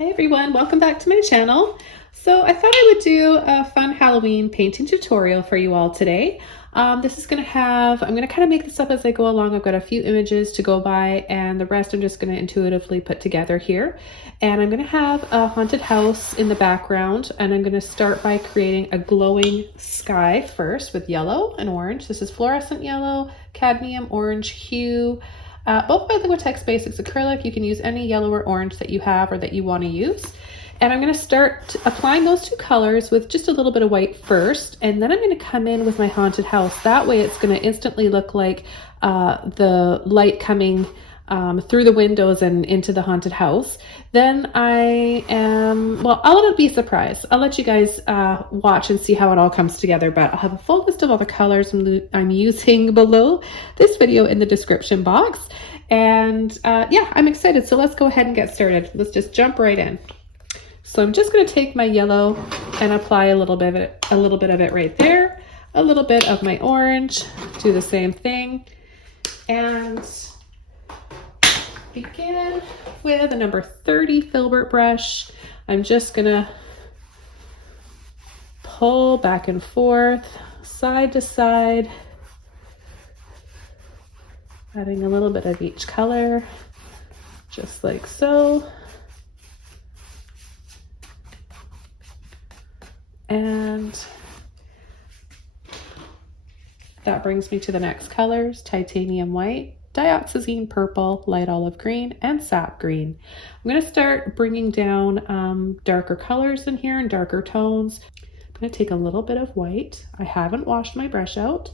Hi everyone, welcome back to my channel. So I thought I would do a fun Halloween painting tutorial for you all today. I'm going to kind of make this up as I go along. I've got a few images to go by and the rest I'm just going to intuitively put together here. And I'm going to have a haunted house in the background, and I'm going to start by creating a glowing sky first with yellow and orange. This is fluorescent yellow, cadmium orange hue. Both by Liquitex Basics acrylic. You can use any yellow or orange that you have or that you want to use. And I'm going to start applying those two colors with just a little bit of white first, and then I'm going to come in with my haunted house. That way it's going to instantly look like the light coming through the windows and into the haunted house. Then I'll let it be a surprise. I'll let you guys watch and see how it all comes together, but I'll have a full list of all the colors I'm using below this video in the description box. And yeah, I'm excited. So let's go ahead and get started. Let's just jump right in. So I'm just going to take my yellow and apply a little bit of it right there. A little bit of my orange, do the same thing. And begin with a number 30 filbert brush. I'm just gonna pull back and forth, side to side, adding a little bit of each color, just like so. And that brings me to the next colors: titanium white, Dioxazine purple, light olive green, and sap green. I'm going to start bringing down darker colors in here and darker tones. I'm going to take a little bit of white. I haven't washed my brush out,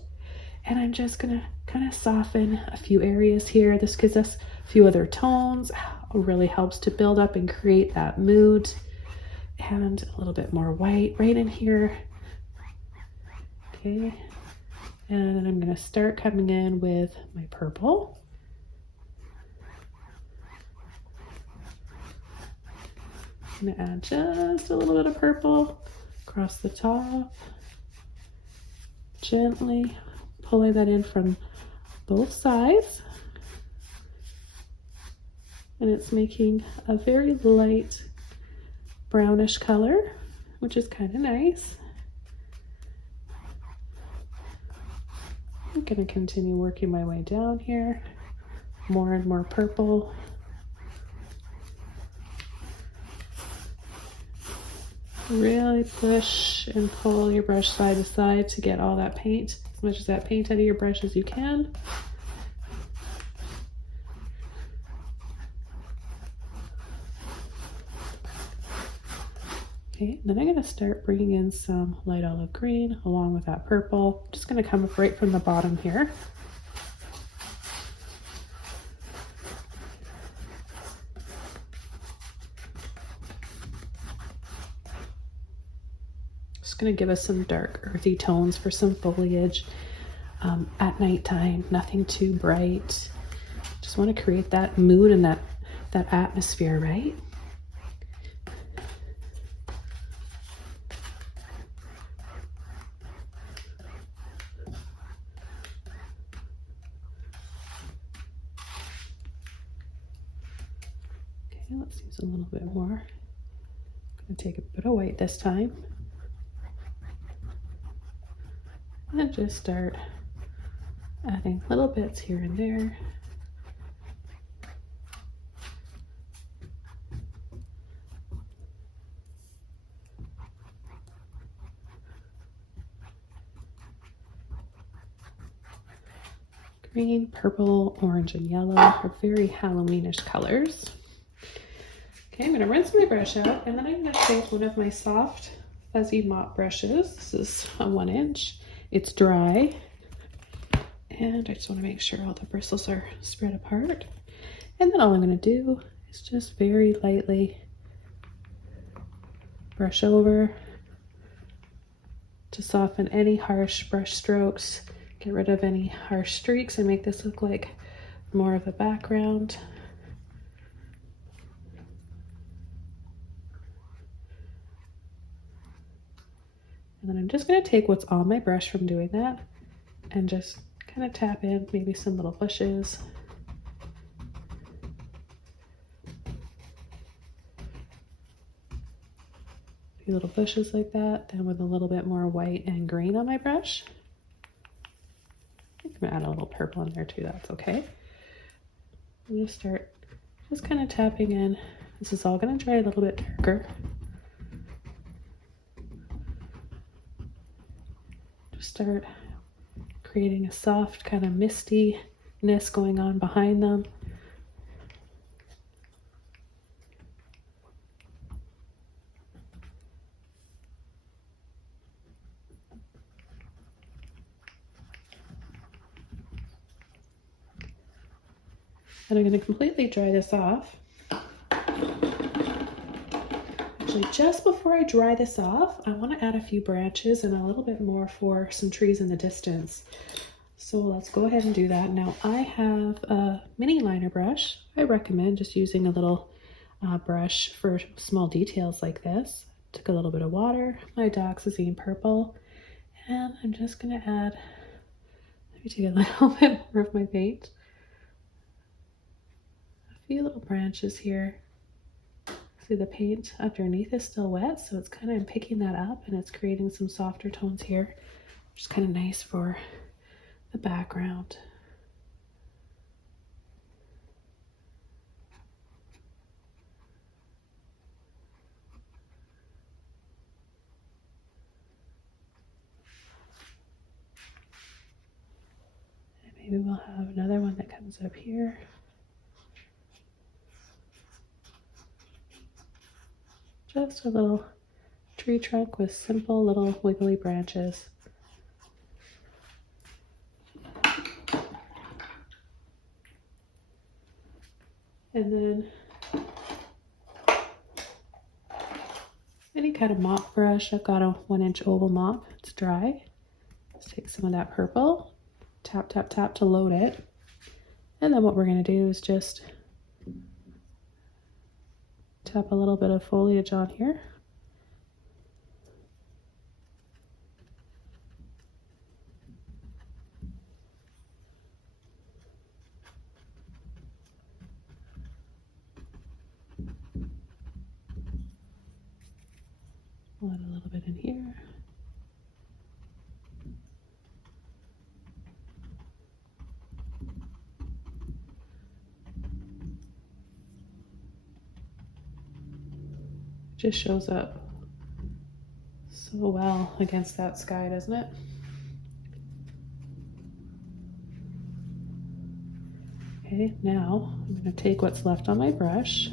and I'm just going to kind of soften a few areas here. This gives us a few other tones. It really helps to build up and create that mood. And a little bit more white right in here. Okay. And then I'm going to start coming in with my purple. I'm going to add just a little bit of purple across the top, gently pulling that in from both sides. And it's making a very light brownish color, which is kind of nice. I'm going to continue working my way down here, more and more purple. Really push and pull your brush side to side to get all that paint, as much of that paint out of your brush as you can. Okay, then I'm going to start bringing in some light olive green along with that purple. I'm just going to come up right from the bottom here. Just going to give us some dark earthy tones for some foliage at nighttime. Nothing too bright. Just want to create that mood and that atmosphere, right? Let's use a little bit more. I'm going to take a bit of white this time. And just start adding little bits here and there. Green, purple, orange, and yellow are very Halloweenish colors. Okay, I'm going to rinse my brush out, and then I'm going to take one of my soft fuzzy mop brushes. This is a 1 inch. It's dry, and I just want to make sure all the bristles are spread apart. And then all I'm going to do is just very lightly brush over to soften any harsh brush strokes, get rid of any harsh streaks, and make this look like more of a background. And then I'm just going to take what's on my brush from doing that and just kind of tap in maybe some little bushes. few little bushes like that, then with a little bit more white and green on my brush. I'm gonna add a little purple in there too, that's okay. I'm gonna start just kind of tapping in. This is all gonna dry a little bit darker. Just start creating a soft kind of mistiness going on behind them. And I'm going to completely dry this off. Actually, just before I dry this off, I want to add a few branches and a little bit more for some trees in the distance. So let's go ahead and do that. Now I have a mini liner brush. I recommend just using a little brush for small details like this. Took a little bit of water, my Dioxazine purple, and I'm just going to add, let me take a little bit more of my paint. A few little branches here. See, the paint underneath is still wet, so it's kind of picking that up and it's creating some softer tones here, which is kind of nice for the background. And maybe we'll have another one that comes up here. Just a little tree trunk with simple little wiggly branches. And then any kind of mop brush. I've got a 1-inch oval mop. It's dry. Let's take some of that purple, tap, tap, tap to load it. And then what we're going to do is just tap a little bit of foliage on here. We'll add a little bit in here. Just shows up so well against that sky, doesn't it? Okay, now I'm going to take what's left on my brush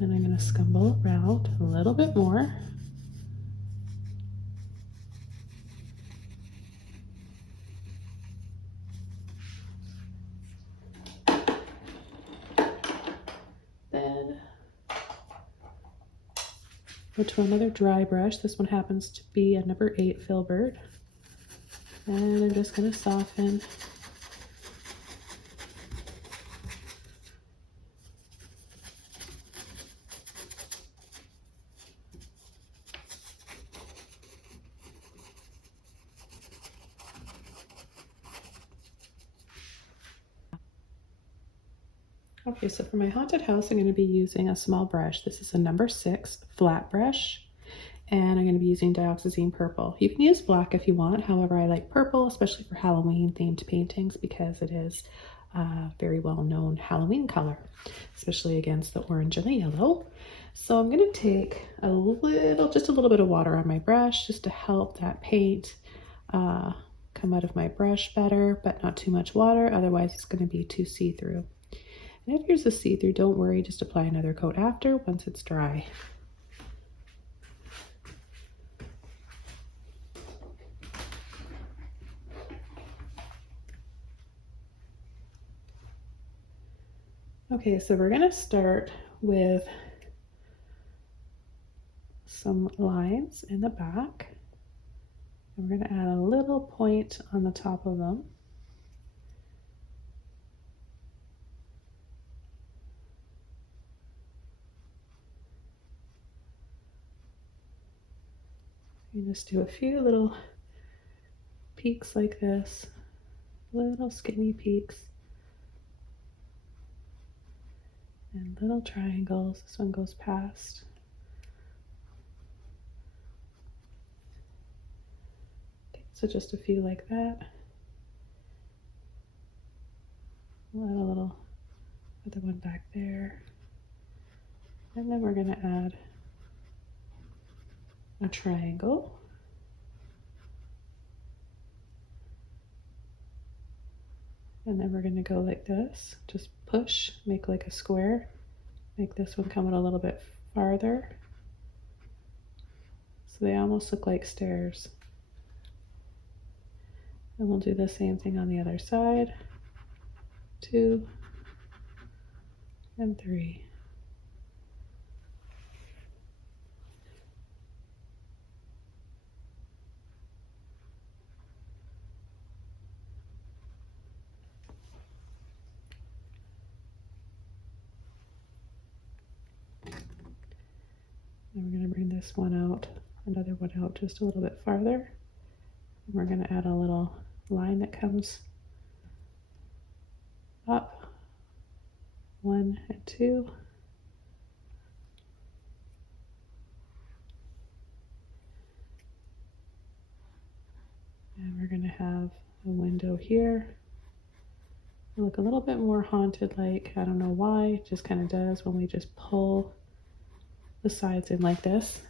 and I'm going to scumble around a little bit more. Then go to another dry brush. This one happens to be a number 8 filbert. And I'm just going to soften. Okay, so for my haunted house, I'm going to be using a small brush. This is a number 6 flat brush, and I'm going to be using Dioxazine purple. You can use black if you want. However, I like purple, especially for Halloween themed paintings, because it is a very well-known Halloween color, especially against the orange and the yellow. So I'm going to take just a little bit of water on my brush just to help that paint come out of my brush better, but not too much water. Otherwise, it's going to be too see-through. And if yours is see-through, don't worry, just apply another coat after once it's dry. Okay, so we're gonna start with some lines in the back. And we're gonna add a little point on the top of them. You just do a few little peaks like this, little skinny peaks, and little triangles. This one goes past. So just a few like that. We'll add a little other one back there. And then we're going to add a triangle. And then we're going to go like this. Just push, make like a square. Make this one come out a little bit farther. So they almost look like stairs. And we'll do the same thing on the other side. 2 and 3. And we're going to bring this one out, another one out just a little bit farther. And we're going to add a little line that comes up. 1 and 2. And we're going to have a window here. It'll look a little bit more haunted like, I don't know why, it just kind of does when we just pull the sides in like this.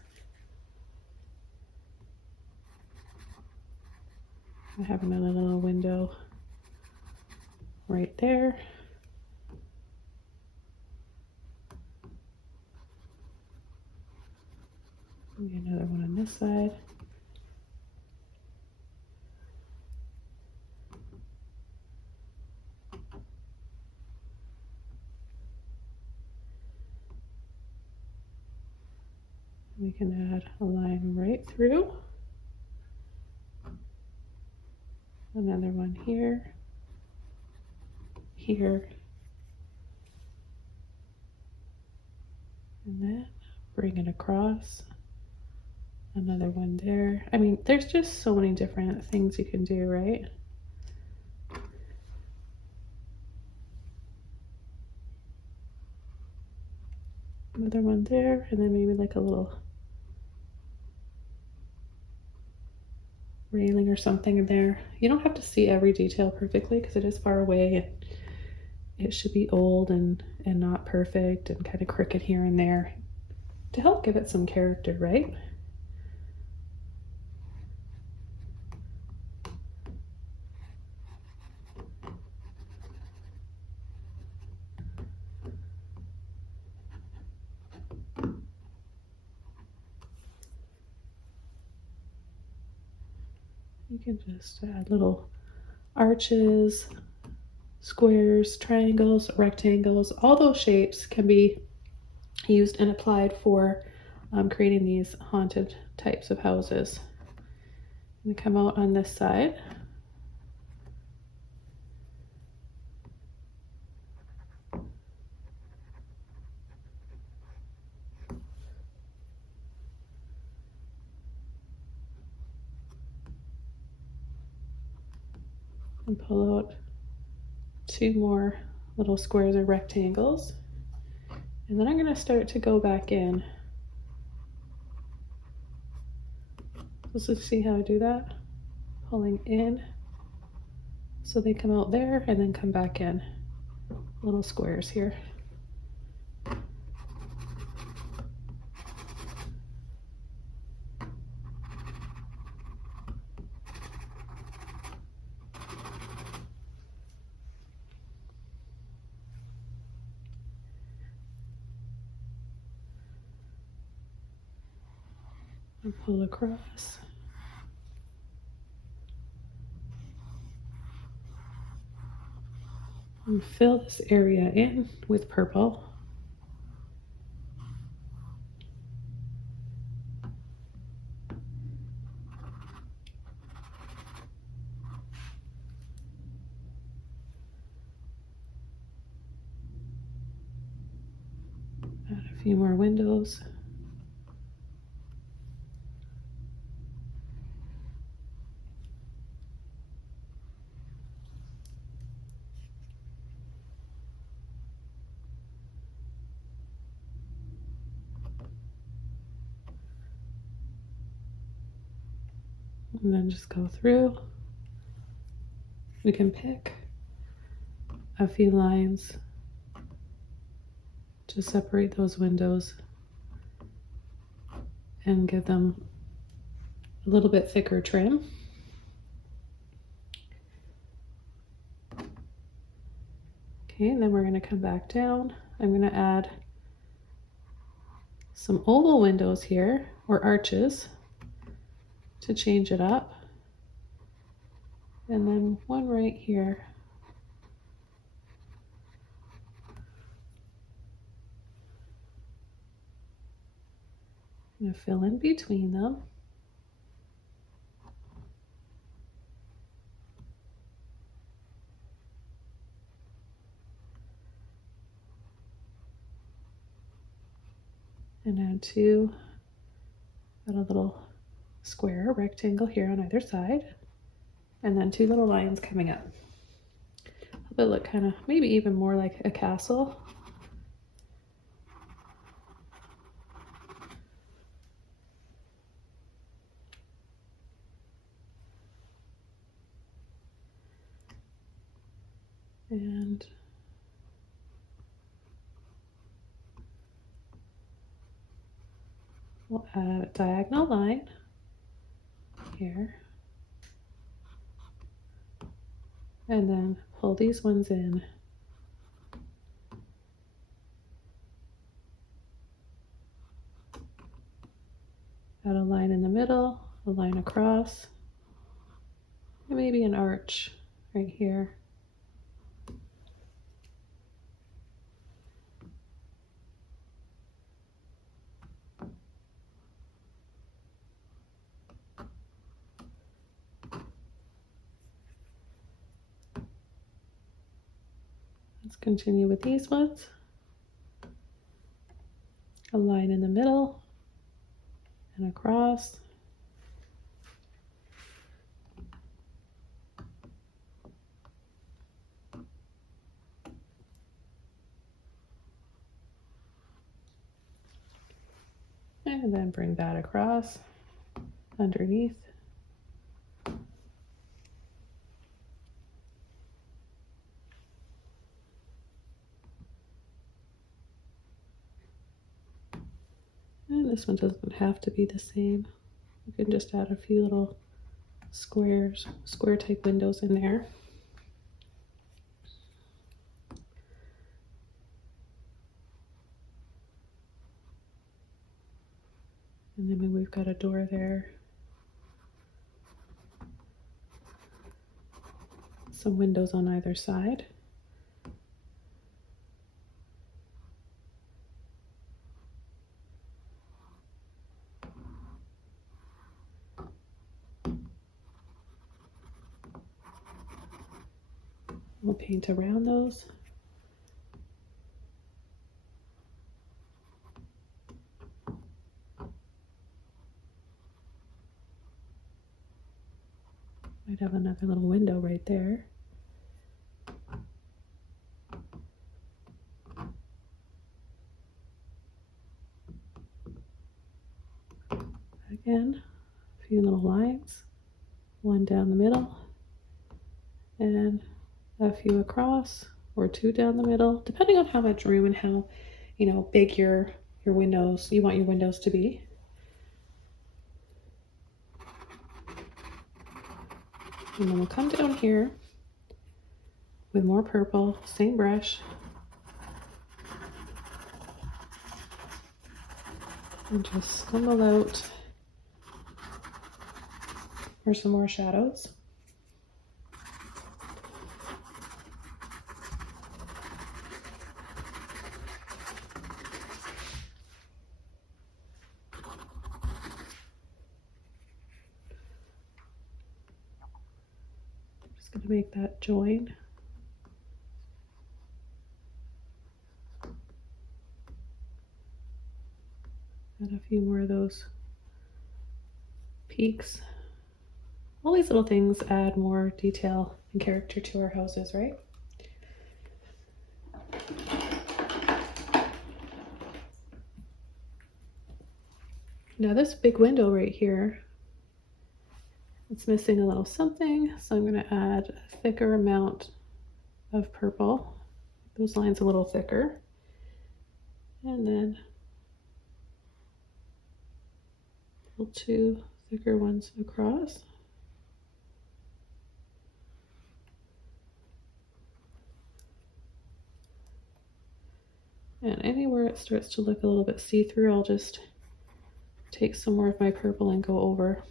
I have another little window right there. Maybe another one on this side. We can add a line right through. Another one here, here, and then bring it across. Another one there. I mean, there's just so many different things you can do, right? Another one there, and then maybe like a little railing or something in there. You don't have to see every detail perfectly because it is far away and it should be old and not perfect and kind of crooked here and there to help give it some character, right? You can just add little arches, squares, triangles, rectangles. All those shapes can be used and applied for creating these haunted types of houses. I'm going to come out on this side. And pull out 2 more little squares or rectangles. And then I'm going to start to go back in. Let's see how I do that. Pulling in so they come out there and then come back in. Little squares here. And pull across. And fill this area in with purple. Add a few more windows. And then just go through. We can pick a few lines to separate those windows and give them a little bit thicker trim. Okay, and then we're going to come back down. I'm going to add some oval windows here, or arches, to change it up. And then one right here. I'm going to fill in between them. And add two, add a little square rectangle here on either side, and then two little lines coming up. They'll look kind of, maybe even more like a castle. And we'll add a diagonal line here. And then pull these ones in. Add a line in the middle, a line across, and maybe an arch right here. Let's continue with these ones. A line in the middle and across. And then bring that across underneath. And this one doesn't have to be the same. You can just add a few little squares, square type windows in there. And then we've got a door there. Some windows on either side. We'll paint around those. Might have another little window right there. Again, a few little lines, one down the middle, and a few across, or two down the middle, depending on how much room and how, big your windows, you want your windows to be. And then we'll come down here with more purple, same brush, and just stumble out for some more shadows. To make that join. Add a few more of those peaks. All these little things add more detail and character to our houses, right? Now this big window right here, It's missing a little something, so I'm going to add a thicker amount of purple. Those lines a little thicker. And then two thicker ones across. And anywhere it starts to look a little bit see-through, I'll just take some more of my purple and go over.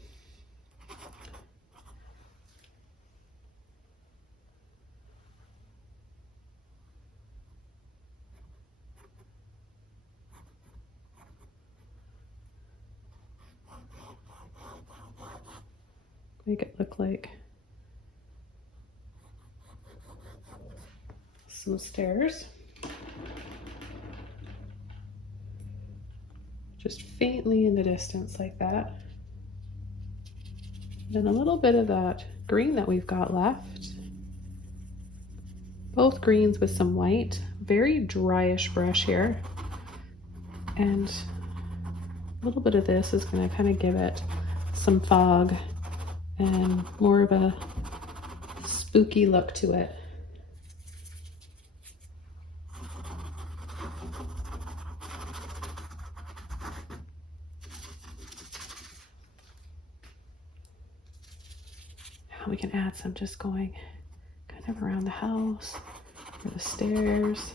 Make it look like some stairs. Just faintly in the distance like that. Then a little bit of that green that we've got left. Both greens with some white. Very dryish brush here. And a little bit of this is going to kind of give it some fog and more of a spooky look to it. Now we can add some just going kind of around the house or the stairs.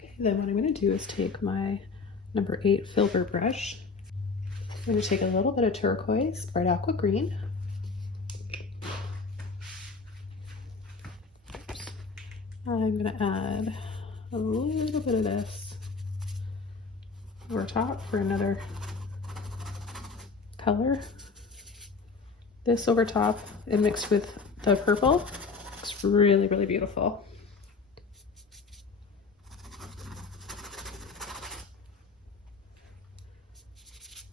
Okay, then what I'm going to do is take my number 8 filbert brush. I'm going to take a little bit of turquoise, bright aqua green. I'm going to add a little bit of this over top for another color. This over top and mixed with the purple. It's really, really beautiful.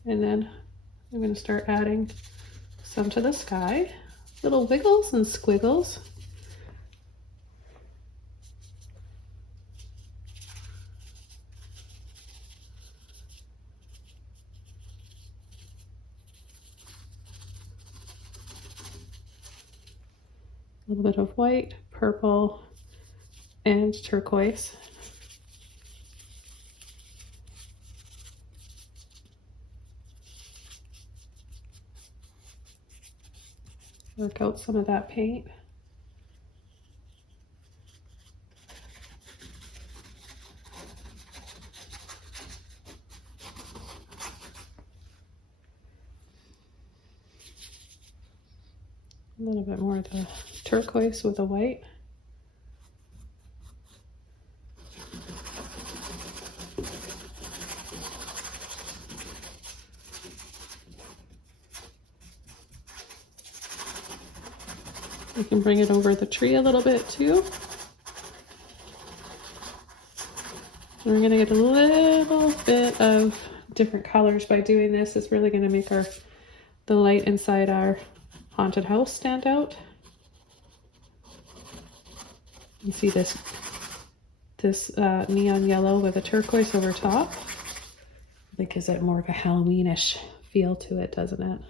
And then I'm going to start adding some to the sky. Little wiggles and squiggles. A little bit of white, purple, and turquoise. Work out some of that paint. A little bit more of the turquoise with the white. We can bring it over the tree a little bit too. And we're going to get a little bit of different colors by doing this. It's really going to make the light inside our haunted house stand out. You see this neon yellow with a turquoise over top. It gives it more of a Halloweenish feel to it, doesn't it?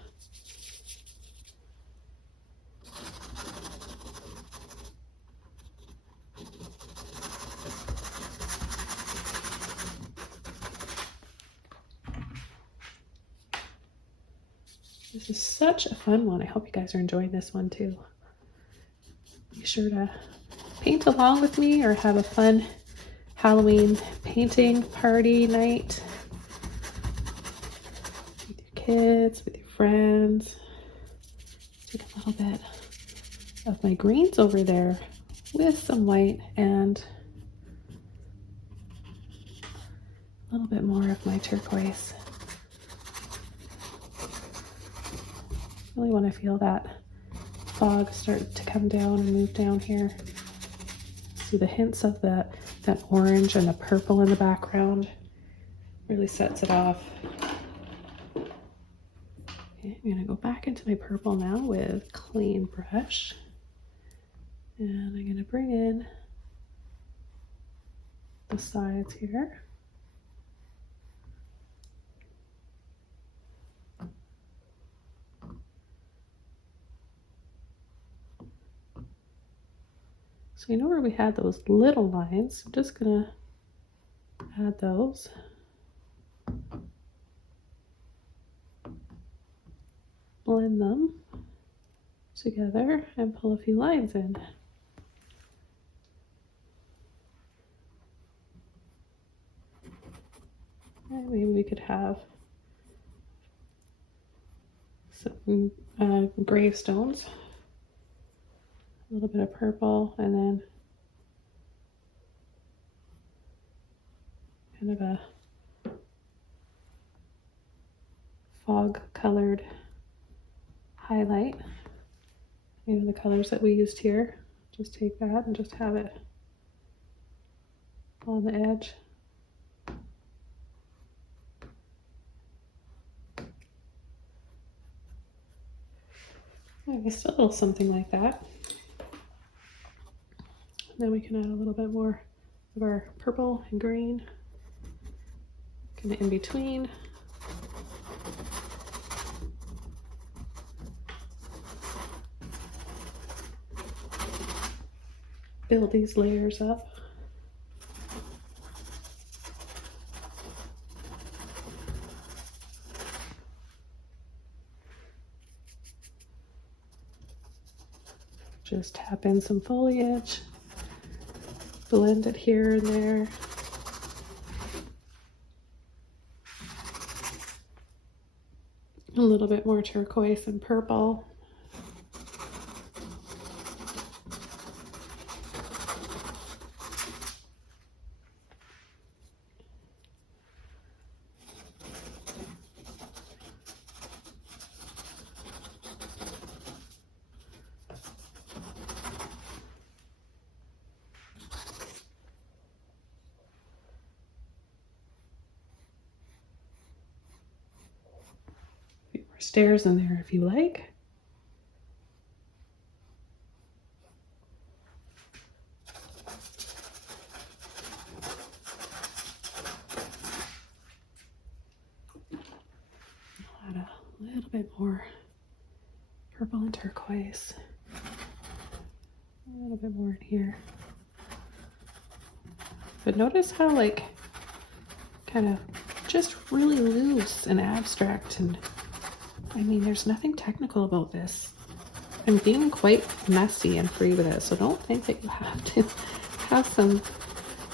This is such a fun one. I hope you guys are enjoying this one too. Be sure to paint along with me or have a fun Halloween painting party night with your kids, with your friends. Take a little bit of my greens over there with some white and a little bit more of my turquoise. Really want to feel that fog start to come down and move down here. See the hints of that orange and the purple in the background. Really sets it off. Okay, I'm going to go back into my purple now with clean brush. And I'm going to bring in the sides here. So you know where we had those little lines, I'm just gonna add those. Blend them together and pull a few lines in. And maybe we could have some gravestones, a little bit of purple, and then kind of a fog colored highlight. You know, the colors that we used here. Just take that and just have it on the edge. Just a little something like that. And then we can add a little bit more of our purple and green kind of in between. Build these layers up. Just tap in some foliage, blend it here and there. A little bit more turquoise and purple. Stairs in there if you like. I'll add a little bit more purple and turquoise. A little bit more in here. But notice how like kind of just really loose and abstract, and I mean, there's nothing technical about this. I'm being quite messy and free with it, so don't think that you have to have some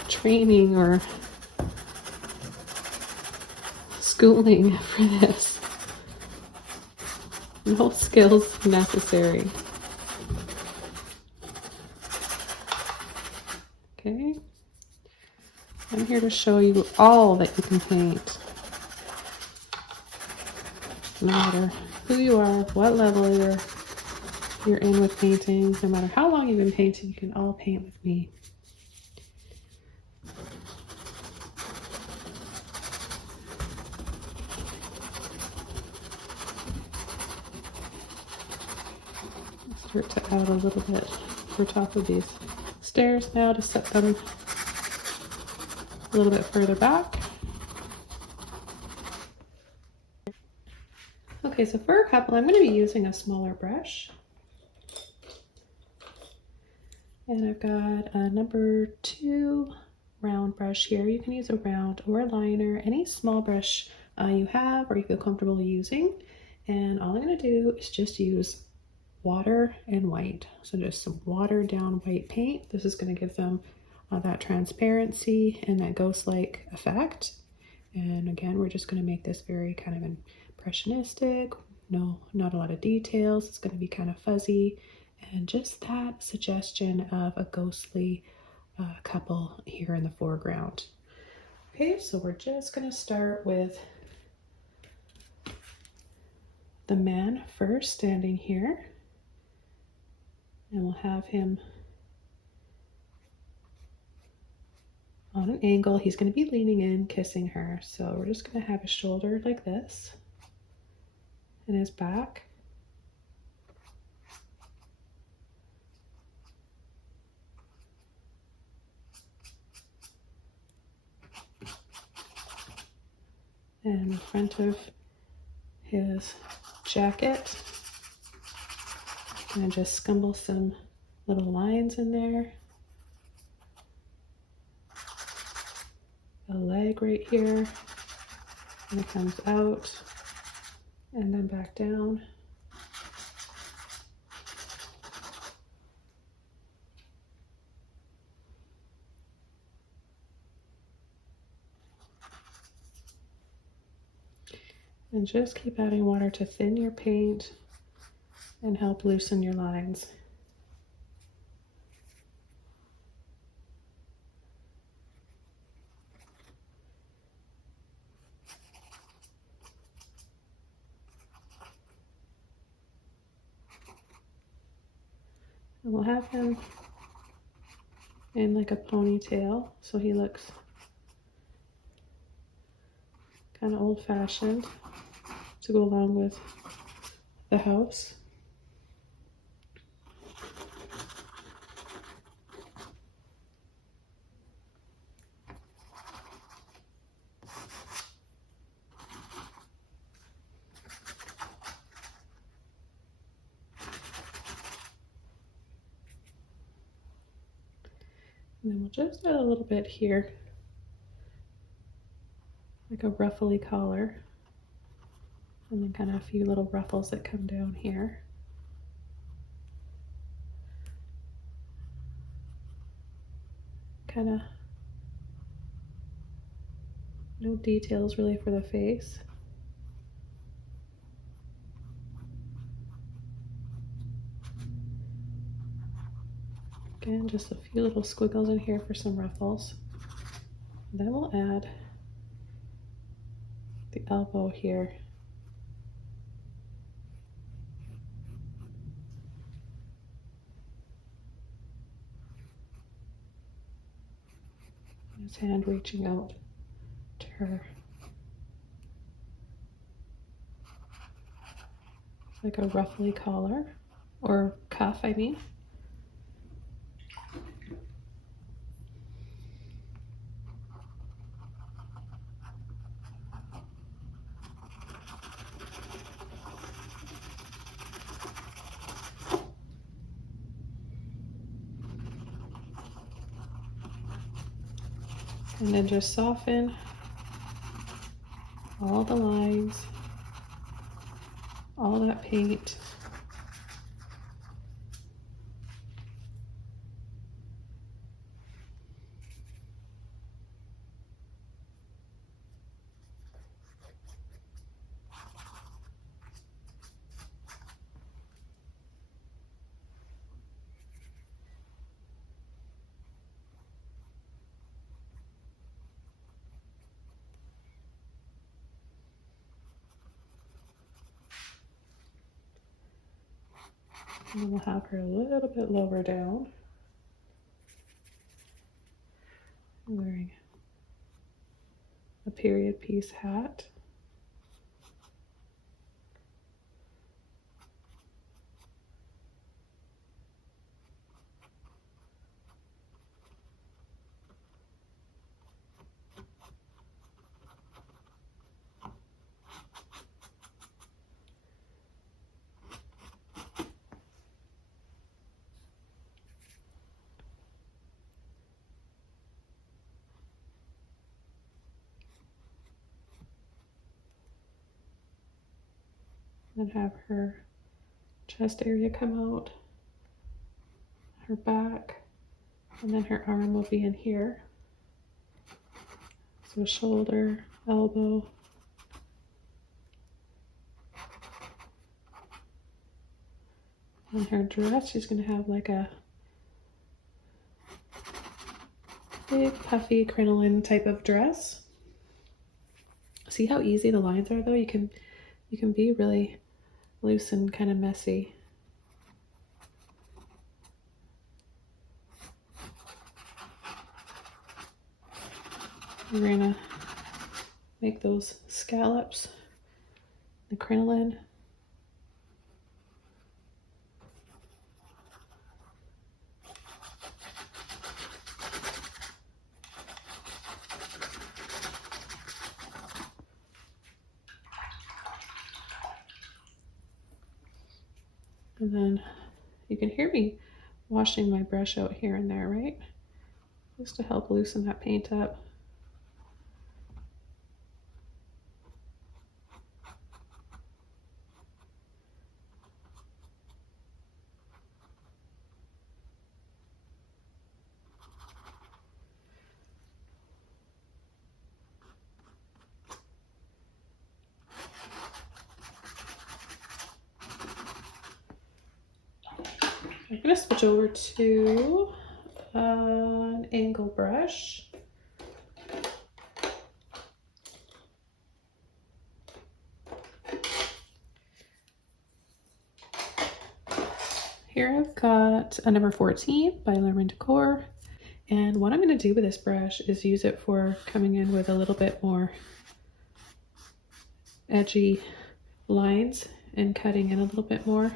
training or schooling for this. No skills necessary. Okay. I'm here to show you all that you can paint. No matter who you are, what level you're in with painting, no matter how long you've been painting, you can all paint with me. Start to add a little bit for top of these stairs now to set them a little bit further back. Okay, so for a couple, I'm going to be using a smaller brush. And I've got a number 2 round brush here. You can use a round or a liner, any small brush you have or you feel comfortable using. And all I'm going to do is just use water and white. So just some watered down white paint. This is going to give them that transparency and that ghost-like effect. And again, we're just going to make this very kind of impressionistic. No, not a lot of details. It's going to be kind of fuzzy. And just that suggestion of a ghostly couple here in the foreground. Okay, so we're just going to start with the man first, standing here. And we'll have him on an angle. He's going to be leaning in, kissing her. So we're just going to have his shoulder like this and his back. And the front of his jacket. And just scumble some little lines in there. a leg right here, and it comes out and then back down. And just keep adding water to thin your paint and help loosen your lines. And we'll have him in like a ponytail, so he looks kind of old-fashioned to go along with the house. And then we'll just add a little bit here, like a ruffly collar, and then kind of a few little ruffles that come down here. Kind of no details really for the face. Again, just a few little squiggles in here for some ruffles. And then we'll add the elbow here. His hand reaching out to her. Like a ruffly collar, or cuff, I mean. And then just soften all the lines, all that paint. And then we'll have her a little bit lower down, wearing a period piece hat. And have her chest area come out, her back, and then her arm will be in here. So shoulder, elbow, and her dress, she's going to have like a big puffy crinoline type of dress. See how easy the lines are though? You can be really loose and kind of messy. We're gonna make those scallops, the crinoline. And then you can hear me washing my brush out here and there, right? Just to help loosen that paint up. I'm going to switch over to an angle brush. Here I've got a number 14 by Lerman Decor. And what I'm going to do with this brush is use it for coming in with a little bit more edgy lines and cutting in a little bit more.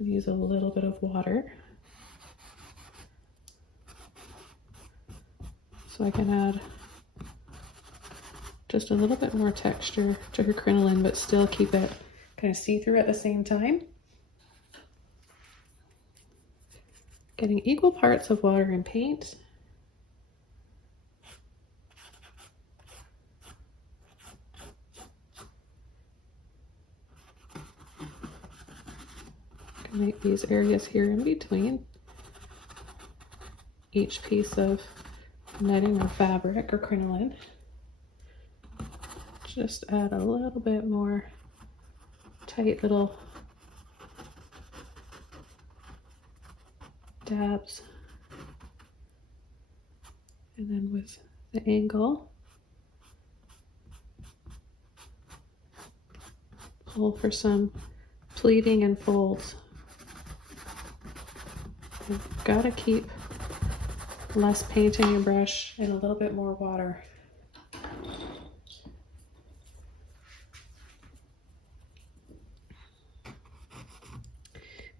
And use a little bit of water so I can add just a little bit more texture to her crinoline, but still keep it kind of see-through at the same time. Getting equal parts of water and paint. Make these areas here in between each piece of netting or fabric or crinoline. Just add a little bit more tight little dabs. And then with the angle, pull for some pleating and folds. You've got to keep less paint in your brush and a little bit more water.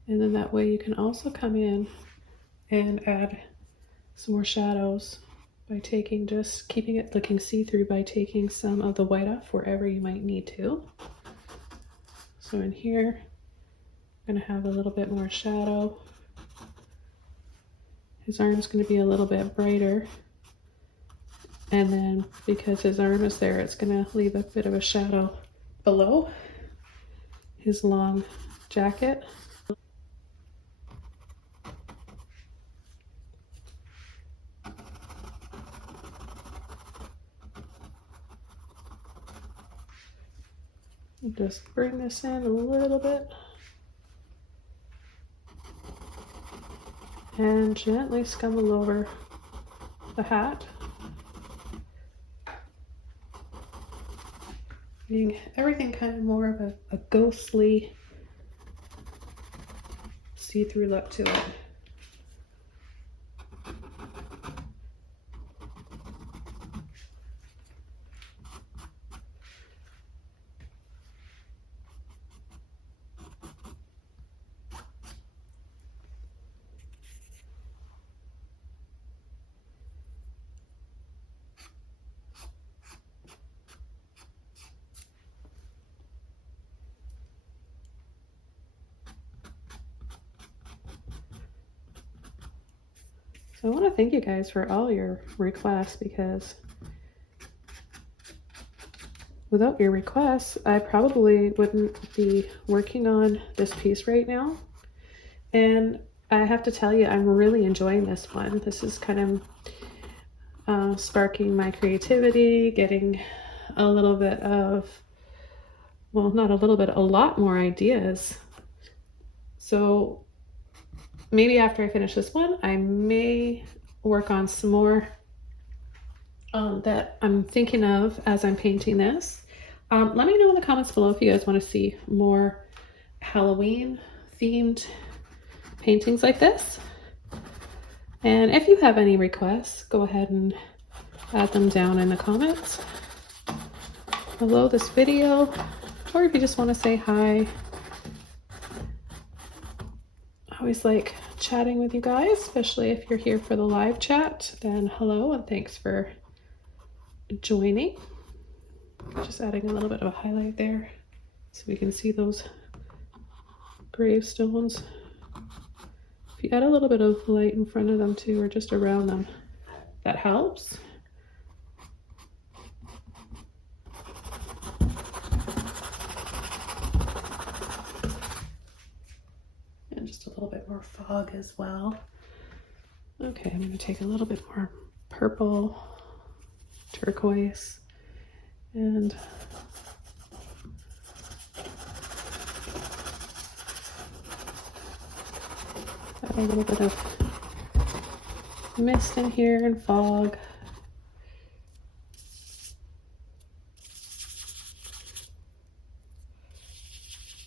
And then that way you can also come in and add some more shadows by taking, just keeping it looking see-through by taking some of the white off wherever you might need to. So in here, I'm going to have a little bit more shadow. His arm's going to be a little bit brighter. And then because his arm is there, it's going to leave a bit of a shadow below his long jacket. Just bring this in a little bit. And gently scumble over the hat. Getting everything kind of more of a ghostly see-through look to it. So I want to thank you guys for all your requests, because without your requests, I probably wouldn't be working on this piece right now. And I have to tell you, I'm really enjoying this one. This is kind of sparking my creativity, getting a little bit of, well, not a little bit, a lot more ideas. So maybe after I finish this one, I may work on some more that I'm thinking of as I'm painting this. Let me know in the comments below if you guys want to see more Halloween themed paintings like this. And if you have any requests, go ahead and add them down in the comments below this video, or if you just want to say hi. I always like chatting with you guys, especially if you're here for the live chat. Then hello and thanks for joining. Just adding a little bit of a highlight there so we can see those gravestones. If you add a little bit of light in front of them too, or just around them, that helps. And just a little bit more fog as well. Okay, I'm going to take a little bit more purple, turquoise, and Got a little bit of mist in here and fog.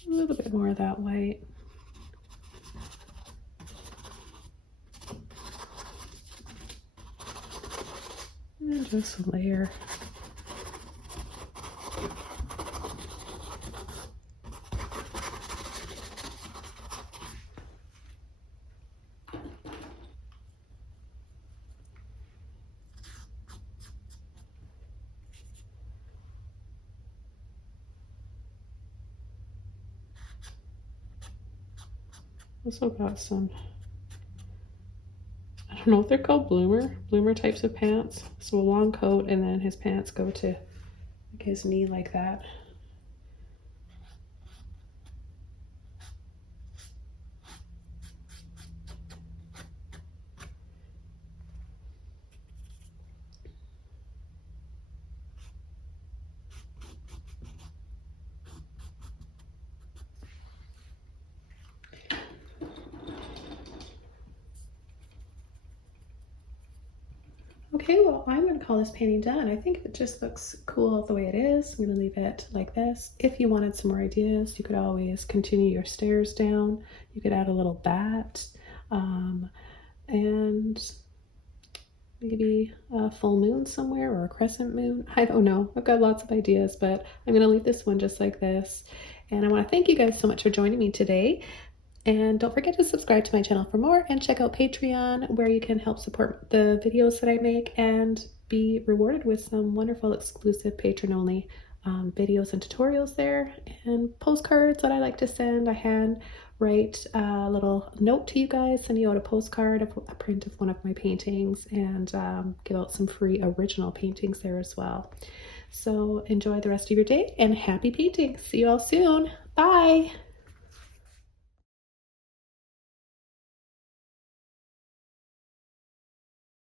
A little bit more of that white. And just layer. Also got some, I don't know what they're called, bloomer types of pants. So a long coat, and then his pants go to like his knee like that. Okay, well, I'm going to call this painting done. I think it just looks cool the way it is. I'm going to leave it like this. If you wanted some more ideas, you could always continue your stairs down. You could add a little bat, and maybe a full moon somewhere or a crescent moon. I don't know. I've got lots of ideas, but I'm going to leave this one just like this. And I want to thank you guys so much for joining me today. And don't forget to subscribe to my channel for more, and check out Patreon, where you can help support the videos that I make and be rewarded with some wonderful exclusive patron-only videos and tutorials there, and postcards that I like to send. I hand write a little note to you guys, send you out a postcard of a print of one of my paintings, and give out some free original paintings there as well. So enjoy the rest of your day and happy painting. See you all soon. Bye.